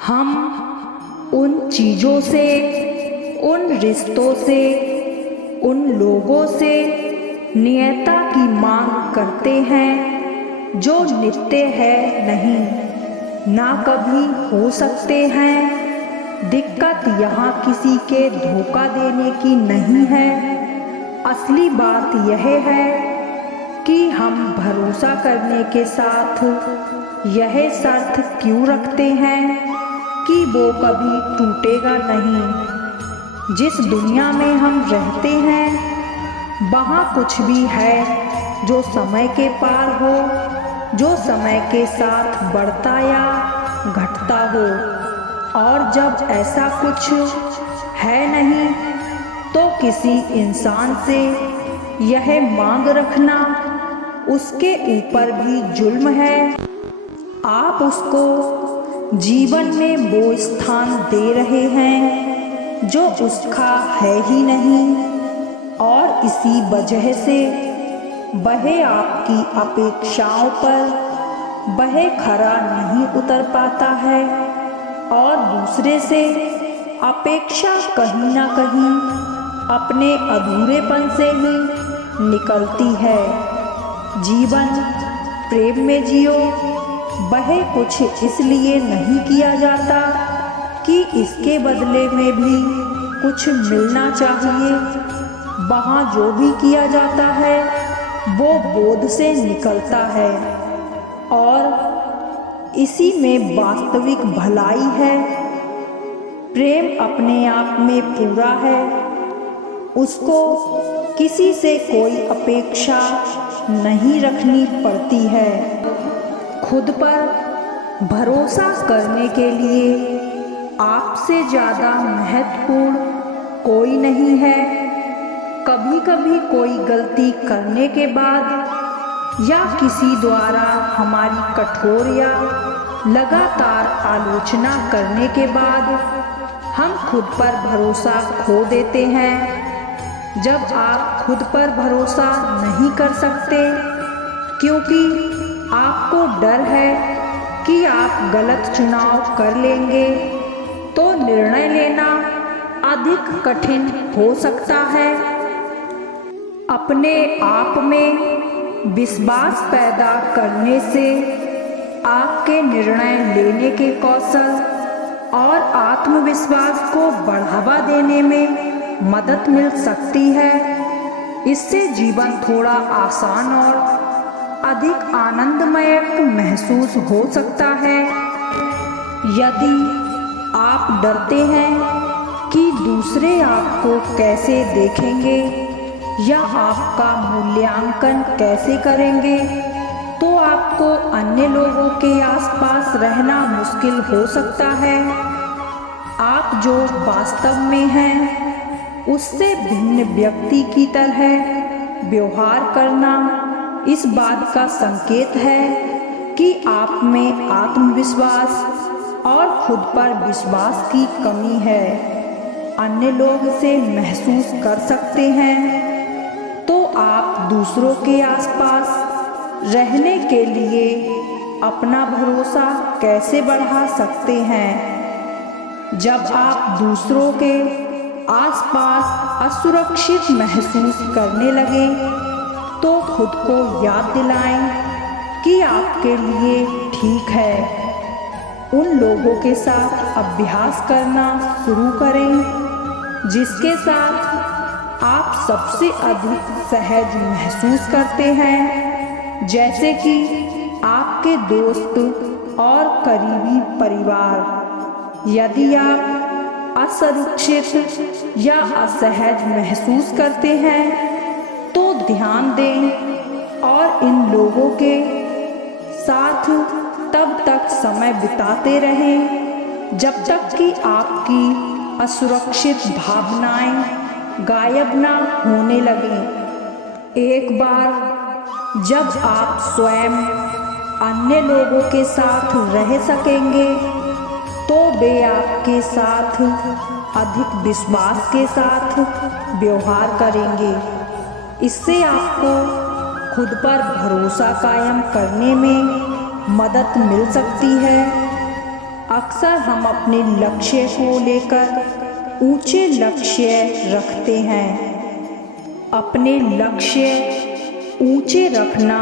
हम उन चीज़ों से, उन रिश्तों से, उन लोगों से नियता की मांग करते हैं जो नित्य है नहीं, ना कभी हो सकते हैं। दिक्कत यहाँ किसी के धोखा देने की नहीं है, असली बात यह है कि हम भरोसा करने के साथ यह शर्त क्यों रखते हैं कि वो कभी टूटेगा नहीं। जिस दुनिया में हम रहते हैं वहाँ कुछ भी है जो समय के पार हो, जो समय के साथ बढ़ता या घटता हो। और जब ऐसा कुछ है नहीं तो किसी इंसान से यह मांग रखना उसके ऊपर भी जुल्म है। आप उसको जीवन में वो स्थान दे रहे हैं जो उसका है ही नहीं, और इसी वजह से वह आपकी अपेक्षाओं पर वह खरा नहीं उतर पाता है और दूसरे से अपेक्षा कहीं ना कहीं अपने अधूरेपन से ही निकलती है। जीवन प्रेम में जियो, वह कुछ इसलिए नहीं किया जाता कि इसके बदले में भी कुछ मिलना चाहिए। वहाँ जो भी किया जाता है वो बोध से निकलता है और इसी में वास्तविक भलाई है। प्रेम अपने आप में पूरा है, उसको किसी से कोई अपेक्षा नहीं रखनी पड़ती है। खुद पर भरोसा करने के लिए आपसे ज़्यादा महत्वपूर्ण कोई नहीं है। कभी कभी कोई गलती करने के बाद या किसी द्वारा हमारी कठोर या लगातार आलोचना करने के बाद हम खुद पर भरोसा खो देते हैं। जब आप खुद पर भरोसा नहीं कर सकते क्योंकि आपको डर है कि आप गलत चुनाव कर लेंगे, तो निर्णय लेना अधिक कठिन हो सकता है। अपने आप में विश्वास पैदा करने से आपके निर्णय लेने के कौशल और आत्मविश्वास को बढ़ावा देने में मदद मिल सकती है। इससे जीवन थोड़ा आसान और अधिक आनंदमय महसूस हो सकता है। यदि आप डरते हैं कि दूसरे आपको कैसे देखेंगे या आपका मूल्यांकन कैसे करेंगे, तो आपको अन्य लोगों के आसपास रहना मुश्किल हो सकता है। आप जो वास्तव में हैं उससे भिन्न व्यक्ति की तरह व्यवहार करना इस बात का संकेत है कि आप में आत्मविश्वास और खुद पर विश्वास की कमी है। अन्य लोग इसे महसूस कर सकते हैं, तो आप दूसरों के आसपास रहने के लिए अपना भरोसा कैसे बढ़ा सकते हैं। जब आप दूसरों के आसपास असुरक्षित महसूस करने लगें तो खुद को याद दिलाएं कि आपके लिए ठीक है। उन लोगों के साथ अभ्यास करना शुरू करें जिसके साथ आप सबसे अधिक सहज महसूस करते हैं, जैसे कि आपके दोस्त और करीबी परिवार। यदि आप असुरक्षित या असहज महसूस करते हैं तो ध्यान दें और इन लोगों के साथ तब तक समय बिताते रहें जब तक कि आपकी असुरक्षित भावनाएं गायब ना होने लगें। एक बार जब आप स्वयं अन्य लोगों के साथ रह सकेंगे तो वे आपके साथ अधिक विश्वास के साथ व्यवहार करेंगे। इससे आपको खुद पर भरोसा कायम करने में मदद मिल सकती है। अक्सर हम अपने लक्ष्य को लेकर ऊंचे लक्ष्य रखते हैं। अपने लक्ष्य ऊंचे रखना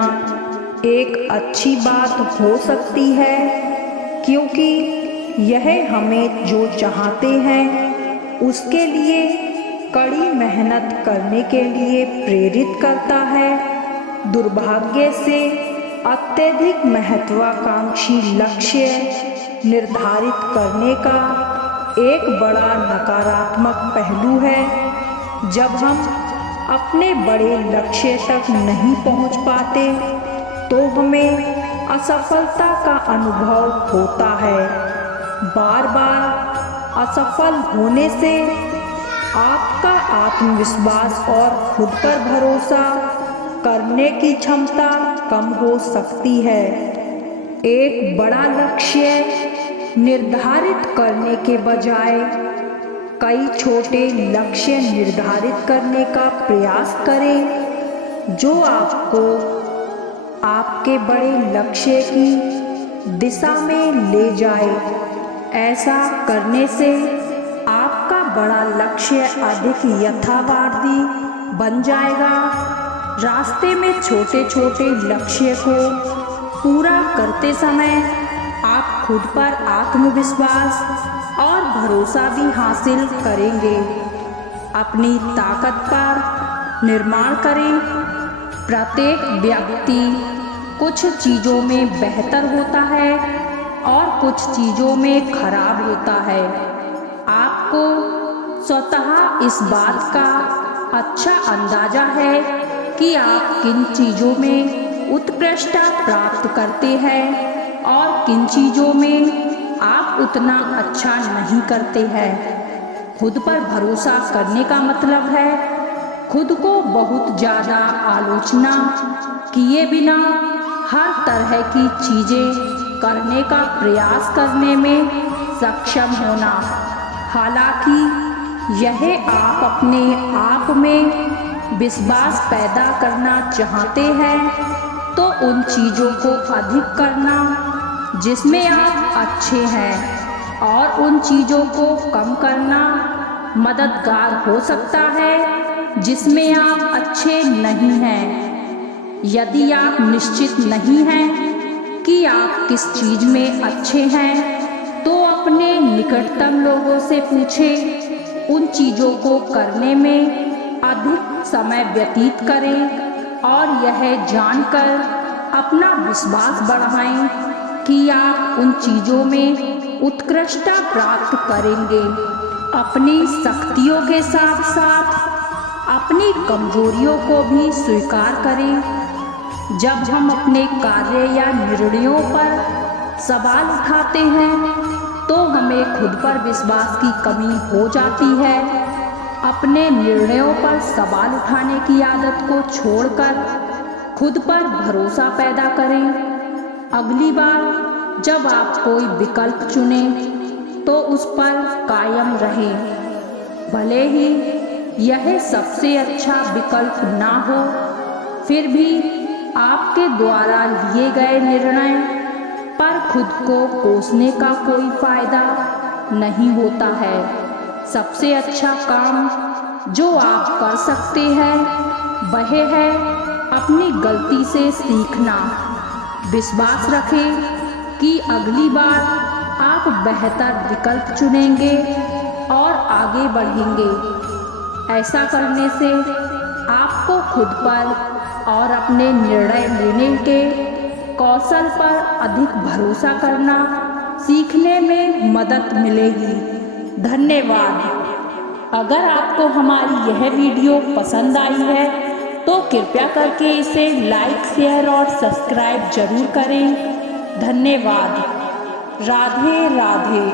एक अच्छी बात हो सकती है, क्योंकि यह हमें जो चाहते हैं उसके लिए कड़ी मेहनत करने के लिए प्रेरित करता है। दुर्भाग्य से अत्यधिक महत्वाकांक्षी लक्ष्य निर्धारित करने का एक बड़ा नकारात्मक पहलू है। जब हम अपने बड़े लक्ष्य तक नहीं पहुंच पाते तो हमें असफलता का अनुभव होता है। बार बार असफल होने से आपका आत्मविश्वास और खुद पर भरोसा करने की क्षमता कम हो सकती है। एक बड़ा लक्ष्य निर्धारित करने के बजाय कई छोटे लक्ष्य निर्धारित करने का प्रयास करें, जो आपको आपके बड़े लक्ष्य की दिशा में ले जाए। ऐसा करने से आपका बड़ा लक्ष्य अधिक यथार्थवादी बन जाएगा। रास्ते में छोटे छोटे लक्ष्य को पूरा करते समय आप खुद पर आत्मविश्वास और भरोसा भी हासिल करेंगे। अपनी ताकत पर निर्माण करें। प्रत्येक व्यक्ति कुछ चीज़ों में बेहतर होता है और कुछ चीज़ों में खराब होता है। आपको स्वतः इस बात का अच्छा अंदाजा है कि आप किन चीज़ों में उत्कृष्टता प्राप्त करते हैं और किन चीज़ों में आप उतना अच्छा नहीं करते हैं। खुद पर भरोसा करने का मतलब है खुद को बहुत ज़्यादा आलोचना किए बिना हर तरह की चीज़ें करने का प्रयास करने में सक्षम होना। हालांकि यह आप अपने आप में विश्वास पैदा करना चाहते हैं तो उन चीज़ों को अधिक करना जिसमें आप अच्छे हैं और उन चीज़ों को कम करना मददगार हो सकता है जिसमें आप अच्छे नहीं हैं। यदि आप निश्चित नहीं हैं कि आप किस चीज़ में अच्छे हैं तो अपने निकटतम लोगों से पूछें। उन चीज़ों को करने में अधिक समय व्यतीत करें और यह जानकर अपना विश्वास बढ़ाएं कि आप उन चीज़ों में उत्कृष्टता प्राप्त करेंगे। अपनी शक्तियों के साथ साथ अपनी कमजोरियों को भी स्वीकार करें। जब हम अपने कार्य या निर्णयों पर सवाल उठाते हैं तो हमें खुद पर विश्वास की कमी हो जाती है। अपने निर्णयों पर सवाल उठाने की आदत को छोड़कर खुद पर भरोसा पैदा करें। अगली बार जब आप कोई विकल्प चुनें तो उस पर कायम रहें। भले ही यह सबसे अच्छा विकल्प ना हो, फिर भी आपके द्वारा लिए गए निर्णय पर खुद को कोसने का कोई फायदा नहीं होता है। सबसे अच्छा काम जो आप कर सकते हैं वह है अपनी गलती से सीखना। विश्वास रखें कि अगली बार आप बेहतर विकल्प चुनेंगे और आगे बढ़ेंगे। ऐसा करने से आपको खुद पर और अपने निर्णय लेने के कौशल पर अधिक भरोसा करना सीखने में मदद मिलेगी। धन्यवाद। अगर आपको हमारी यह वीडियो पसंद आई है तो कृपया करके इसे लाइक, शेयर और सब्सक्राइब जरूर करें। धन्यवाद। राधे राधे।